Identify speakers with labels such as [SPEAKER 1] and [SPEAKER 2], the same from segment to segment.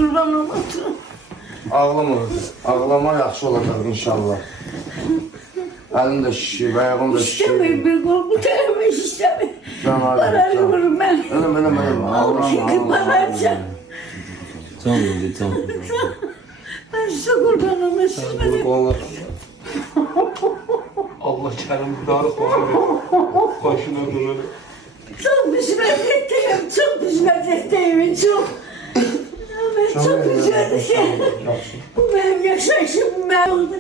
[SPEAKER 1] kurban olmasın.
[SPEAKER 2] Ağlama. Ağlama yaxşı olacaq inşallah. Əlim də şişir, ayağım da şişir.
[SPEAKER 1] İstemiyor bir kol bu tarafa istemiyor.
[SPEAKER 2] Can abi,
[SPEAKER 1] Parayı
[SPEAKER 2] can.
[SPEAKER 1] vururum ben.
[SPEAKER 2] Benim.
[SPEAKER 1] Ağlama. Para açacağım.
[SPEAKER 3] Tamam.
[SPEAKER 1] Ben size kurban olmasın.
[SPEAKER 4] Allah kerim darık var. Başına durur.
[SPEAKER 1] Çok hizmet ettim, çok hizmet ettim, çok. Ben çok güzel şey. Bu benim yaşayışım ben oldu.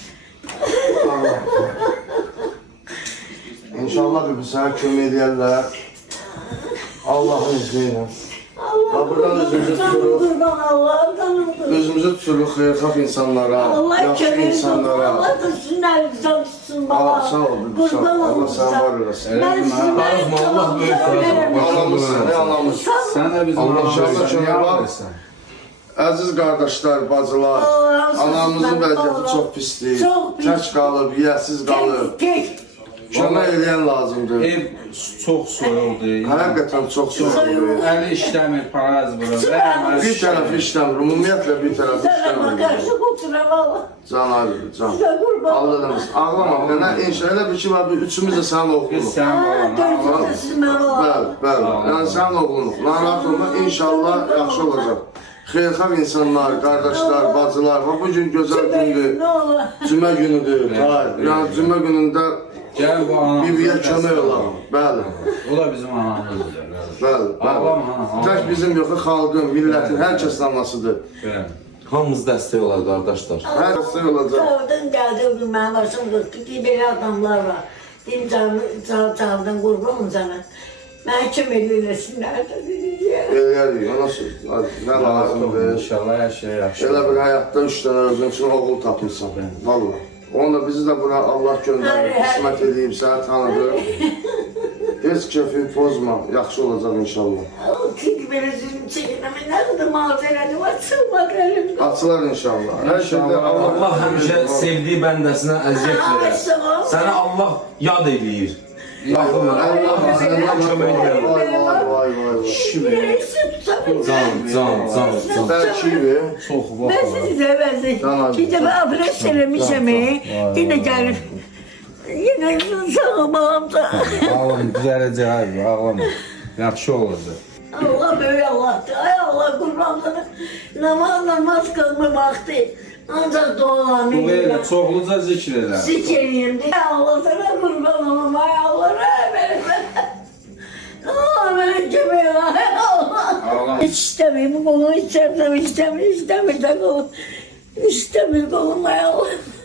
[SPEAKER 2] İnşallah bir sənə kömək edərlər. Allah'ın izniyle. Buradan özümüzü tuturuq.
[SPEAKER 1] Kurban Allah'tan oldu.
[SPEAKER 2] Özümüzü tuturuq xeyirxah insanlara,
[SPEAKER 1] Allah
[SPEAKER 2] yaxşı
[SPEAKER 1] kömür olsun,
[SPEAKER 2] insanlara.
[SPEAKER 1] Allah da sizler güzel tutsun baba.
[SPEAKER 2] Allah sağ ol, sağ ol.
[SPEAKER 1] Kurban
[SPEAKER 2] Allah
[SPEAKER 1] olsun.
[SPEAKER 2] sana var olasın.
[SPEAKER 1] Ben sizler
[SPEAKER 3] Allah büyük razı
[SPEAKER 2] Anamız, ne anamız.
[SPEAKER 3] Sen de bizim
[SPEAKER 2] Allah
[SPEAKER 3] Allah'ın
[SPEAKER 2] inşallah kömək var. Əziz qardaşlar, bacılar, anamızın vəziyyəti çox pisdir. Tək qalıb, yiyəsiz qalıb.
[SPEAKER 1] Tek.
[SPEAKER 2] Kömək eləyən lazımdır.
[SPEAKER 3] Ev çok soyuldu.
[SPEAKER 2] Həqiqətən çox soğukdur.
[SPEAKER 3] Eli işlemir, para az bura.
[SPEAKER 2] Bir tərəfi işləmir, ümumiyyətlə bir tərəfi
[SPEAKER 1] Sana
[SPEAKER 2] işləmir.
[SPEAKER 1] bakarsın oturam Allah.
[SPEAKER 2] Can abi, can.
[SPEAKER 1] Size kurban.
[SPEAKER 2] Allah'ımız, ağlama. Mənə inşallah elə bir şey var, üçümüz də sənin
[SPEAKER 3] Biz
[SPEAKER 2] oğlunuq.
[SPEAKER 3] sen babanı.
[SPEAKER 1] Dördüncü sizin Allah.
[SPEAKER 2] Bəli. Yəni sənin oğlunuq. Narahat olma, inşallah yaxşı olacaq. Xeyirxah insanlar, qardaşlar, bacılar, bu gün gözəl gündür.
[SPEAKER 1] Ne olur.
[SPEAKER 2] Cümə günüdür. Yəni cümə günündə
[SPEAKER 3] Gel bu anamızı.
[SPEAKER 2] bir-biriyə kömək olaq. Bəli.
[SPEAKER 3] O da bizim anamızdır.
[SPEAKER 2] Bəli.
[SPEAKER 3] Ağlama ana.
[SPEAKER 2] Tək bizim yox, xalqın, millətin, hər kəsin anasıdır.
[SPEAKER 5] Hamımız dəstək olar qardaşlar.
[SPEAKER 2] Hər kəsin olacaq.
[SPEAKER 1] Çağırdın geldi bugün benim başım kırıktı ki böyle adamlar var. Din çağırdın kurbanım sana. Ben kim elirlesinler dedi diye.
[SPEAKER 2] Eləyərik, ona söz. Nə lazımdır.
[SPEAKER 3] İnşallah her şey yaxşı.
[SPEAKER 2] Elə bir həyatda 3 dənə özün üçün oğul tapırsan. Valla. Onu da bizi də bura Allah göndərir, qismət edeyim, səni tanıdır. Heç keyfini pozma, yaxşı olacaq inşallah.
[SPEAKER 1] Çünkü böyle zulüm çekin ama ne kadar mazereti var sığmadı elimde.
[SPEAKER 2] Açılar inşallah. Hər şeydə Allah...
[SPEAKER 5] Allah həmişə sevdiyi bəndəsinə əziyyət verər. Səni Allah yad eləyir. Allah bizdən kömək edir.
[SPEAKER 2] Vay.
[SPEAKER 5] Can.
[SPEAKER 2] Tərkibi.
[SPEAKER 3] Çok
[SPEAKER 1] Ben sizi severdim. Bir defa adres söylemişim. Yine gelir. Yine sağ babam sağ.
[SPEAKER 3] Ağlama, düzeləcək abi, ağlama. Yaxşı olacaq.
[SPEAKER 1] Allah böyle Allah'tı. Ay Allah kurban sana. Namaz kılma vakti. Ancak
[SPEAKER 3] Bu
[SPEAKER 1] dualarını
[SPEAKER 3] elə çoxluca zikr elə.
[SPEAKER 1] Zikiriyim diye Allah sana kurban olayım. Ay Allah rahmet. Allah beni köpeğe ay Allah.
[SPEAKER 3] Ağlama.
[SPEAKER 1] Hiç istemiyorum. Kolumu istemiyorum. İstemiyorum. Kolum. İstemiyorum kolum ay Allah.